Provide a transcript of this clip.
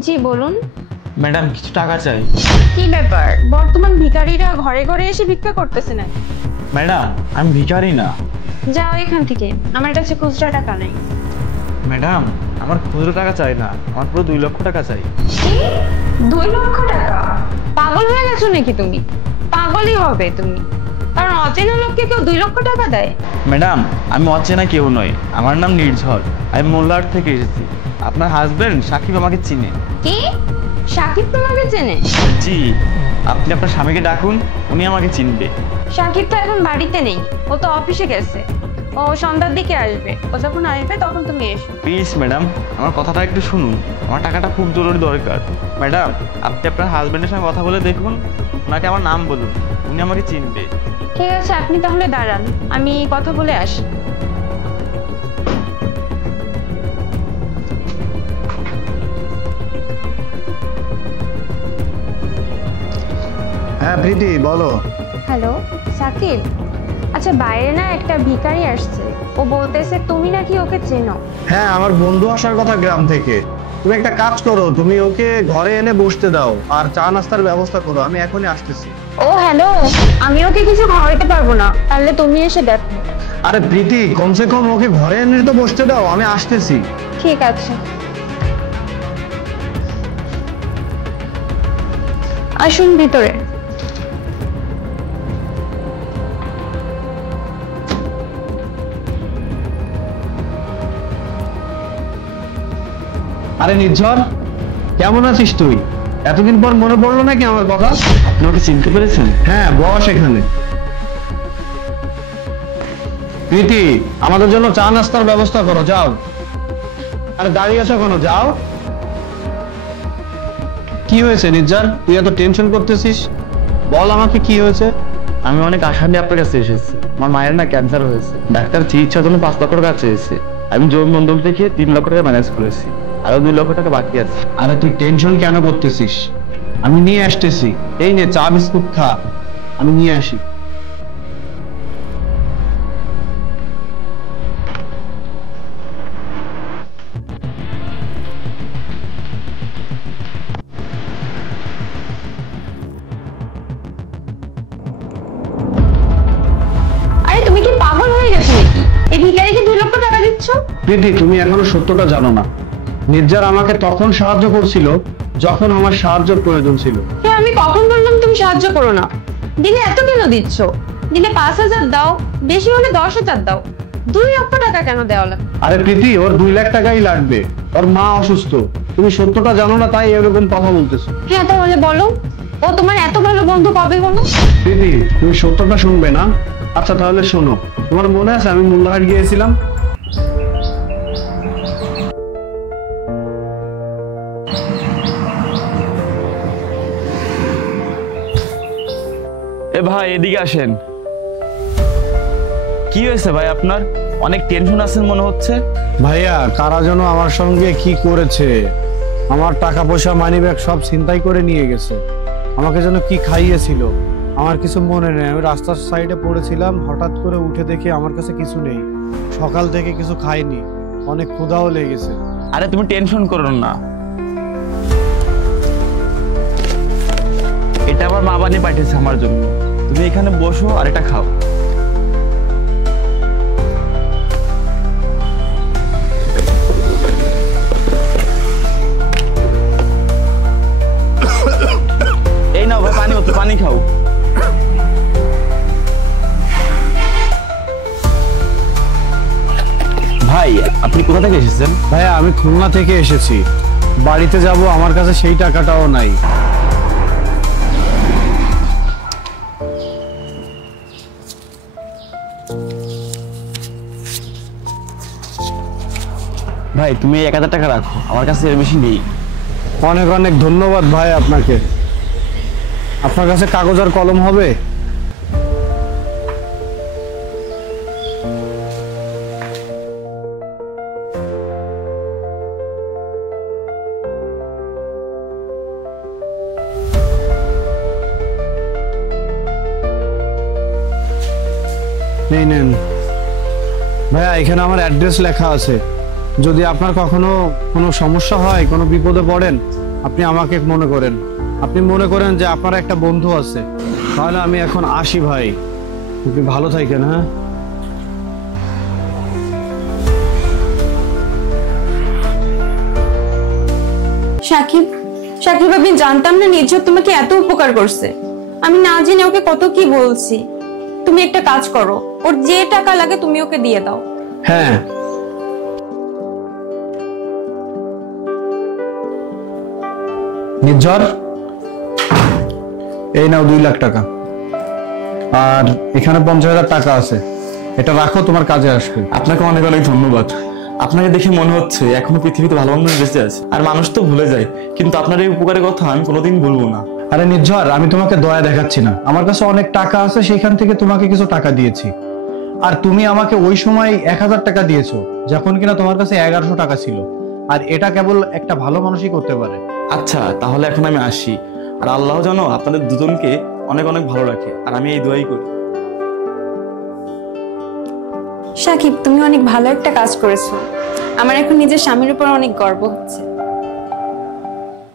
জি বলুন। ম্যাডাম কিছু টাকা চাই। কি ব্যাপার, বর্তমান ভিখারিরা ঘরে ঘরে এসে ভিক্ষা করতেছে না? ম্যাডাম আমি ভিখারি না। যাও এখান থেকে, আমার কাছে খুচরা টাকা নেই। ম্যাডাম আমার খুচরো টাকা চাই না, আমার পুরো 2 লক্ষ টাকা চাই। কি? 2 লক্ষ টাকা? পাগল হয়ে গেছো নাকি তুমি? পাগলই হবে তুমি, কারণ অচেনা লোককে কেউ 2 লক্ষ টাকা দেয়? ম্যাডাম আমি অচেনা কেউ নই, আমার নাম নির্ঝর, আমি মোল্লাহাট থেকে এসেছি। আপনার হাজবেন্ড সাকিব আমাকে চিনে। কি? সাকিব তোমাকে চেনে? জি, আপনি আপনার স্বামীকে ডাকুন, উনি আমাকে চিনবে। সাকিব তো এখন বাড়িতে নেই, ও তো অফিসে গেছে। ও সন্ধ্যার দিকে আসবে, ও যখন আসবে তখন তুমি এসো। প্লিজ ম্যাডাম আমার কথাটা একটু শুনুন, আমার টাকাটা খুব জরুরি দরকার। ম্যাডাম আপনি আপনার হাজবেন্ডের সঙ্গে কথা বলে দেখুন, ওনাকে আমার নাম বলুন, উনি আমাকে চিনবে। ঠিক আছে, আপনি তাহলে দাঁড়ান, আমি কথা বলে আসি। হ্যাঁ প্রীতি বলো। হ্যালো সাকিব, আচ্ছা বাইরে না একটা ভিখারি আসছে, ও বলতেছে তুমি নাকি ওকে চেনো। হ্যাঁ আমার বন্ধু আসার কথা গ্রাম থেকে। তুমি একটা কাজ করো, তুমি ওকে ঘরে এনে বসতে দাও আর চা নাস্তার ব্যবস্থা করো, আমি এখনই আসতেছি। ও হ্যালো, আমি ওকে কিছু খাওয়াইতে পারবো না, তাহলে তুমি এসে দেখো। আরে প্রীতি কমসে কম ওকে ঘরে এনে তো বসতে দাও, আমি আসতেছি। ঠিক আছে, আসুন ভিতরে। আরে নির্ঝর, কেমন আছিস তুই? এতদিন পর মনে পড়লো নাকি আমার কথা? আপনি ওকে চিনতে পেরেছেন? হ্যাঁ বস এখানে। প্রীতি আমাদের জন্য চা নাস্তার ব্যবস্থা করো, যাও। আরে দাঁড়িয়ে আছো কেন, যাও। কি হয়েছে নির্ঝর, তুই এত টেনশন করতেছিস? বল আমাকে কি হয়েছে। আমি অনেক আশা নিয়ে আপনার কাছে এসেছি। আমার মায়ের না ক্যান্সার হয়েছে, ডাক্তার চিকিৎসার জন্য 5 লক্ষ টাকা চেয়েছে। আমি জমি বন্ধক দেখিয়ে 3 লক্ষ টাকা ম্যানেজ করেছি, আরো 2 লক্ষ টাকা বাকি আছে। আরে তুই টেনশন কেন করতেছিস, আমি নিয়ে আসতেছি। এই নে চা বিস্কুট খা, আমি নিয়ে আসি। আরে তুমি কি পাগল হয়ে গেছো নাকি? এই ভিখারিকে 2 লক্ষ টাকা দিচ্ছ? প্রীতি তুমি এখনো সত্যটা জানো না। নির্জার আমাকে তখন সাহায্য করছিল যখন আমার সাহায্যের প্রয়োজন ছিল। হ্যাঁ আমি কখন বললাম তুমি সাহায্য করো না? দিনে এত কেন দিচ্ছ? দিনে 5,000 দাও, বেশি হলে 10,000 দাও। 2 লক্ষ টাকা কেন দেওয়া লাগবে? আরে প্রীতি ওর 2 লাখ টাকাই লাগবে, ওর মা অসুস্থ। তুমি সত্যটা জানো না তাই এরকম কথা বলতেছো। হ্যাঁ তাহলে বলো, ও তোমার এত ভালো বন্ধু কবে বলো? প্রীতি তুমি সত্যটা শুনবে না? আচ্ছা তাহলে শোনো, তোমার মনে আছে আমি মোল্লাহাট গিয়েছিলাম? এ ভাই এদিকে আসেন। কি হয়েছে ভাই আপনার? অনেক টেনশন আছেন মনে হচ্ছে। ভাইয়া কারা যেন আমার সঙ্গে কি করেছে, আমার টাকা পয়সা মানিব্যাগ সব ছিনতাই করে নিয়ে গেছে। আমাকে যেন কি খাইয়েছিল আমার কিছু মনে নেই। আমি রাস্তার সাইডে পড়েছিলাম, হঠাৎ করে উঠে দেখি আমার কাছে কিছু নেই। সকাল থেকে কিছু খাইনি, অনেক ক্ষুধাও লেগেছে। আরে তুমি টেনশন করো না, এটা আমার মা বানিয়ে পাঠিয়েছে আমার জন্য। তুমি এখানে বসো আর এটা খাও। এই নাও ভাই পানি, হতো পানি খাও। ভাই আপনি কোথা থেকে এসেছেন? ভাইয়া আমি খুলনা থেকে এসেছি, বাড়িতে যাব, আমার কাছে সেই টাকাটাও নাই। ভাই তুমি 1,000 টাকা রাখো, আমার কাছে এর বেশি নেই। অনেক অনেক ধন্যবাদ ভাই আপনাকে। আপনার কাছে কাগজ আর কলম হবে? নেন ভাইয়া, এখানে আমার অ্যাড্রেস লেখা আছে। যদি আপনার কখনো কোনো সমস্যা হয়, কোনো বিপদে পড়েন, আপনি আমাকে মনে করেন, আপনি মনে করেন যে আপনার একটা বন্ধু আছে, তাহলে আমি এখন আসি ভাই। আপনি ভালো থাকেন। হ্যাঁ, সাকিব, সাকিব আমি জানতাম না নির্ঝর তোমাকে এত উপকার করছে। আমি না জেনে ওকে কত কি বলছি। তুমি একটা কাজ করো, ওর যে টাকা লাগে তুমি ওকে দিয়ে দাও। হ্যাঁ, নির্ঝর, এই নাও 2 লাখ টাকা, আর এখানে 50,000 টাকা আছে, এটা রাখো, তোমার কাজে আসবে। আপনাকে অনেক অনেক ধন্যবাদ। আপনাকে দেখে মনে হচ্ছে এখনো পৃথিবীতে ভালো মানুষ বেঁচে আছে। আর মানুষ তো ভুলে যায়, কিন্তু আপনার এই উপকারের কথা আমি কোনোদিন ভুলবো না। আরে নির্ঝর, আমি তোমাকে দয়া দেখাচ্ছি না, আমার কাছে অনেক টাকা আছে, সেখান থেকে তোমাকে কিছু টাকা দিয়েছি। আর তুমি আমাকে ওই সময় 1000 টাকা দিয়েছো, যখন কিনা তোমার কাছে 1100 টাকা ছিল। আর এটা কেবল একটা ভালো মানুষই করতে পারে। আচ্ছা, তাহলে এখন আমি আসি। আর আল্লাহ যেন আপনাদের দুজনকে অনেক অনেক ভালো রাখে, আর আমি এই দোয়াই করি। সাকিব, তুমি অনেক ভালো একটা কাজ করেছো। আমার এখন নিজের স্বামীর উপর অনেক গর্ব হচ্ছে।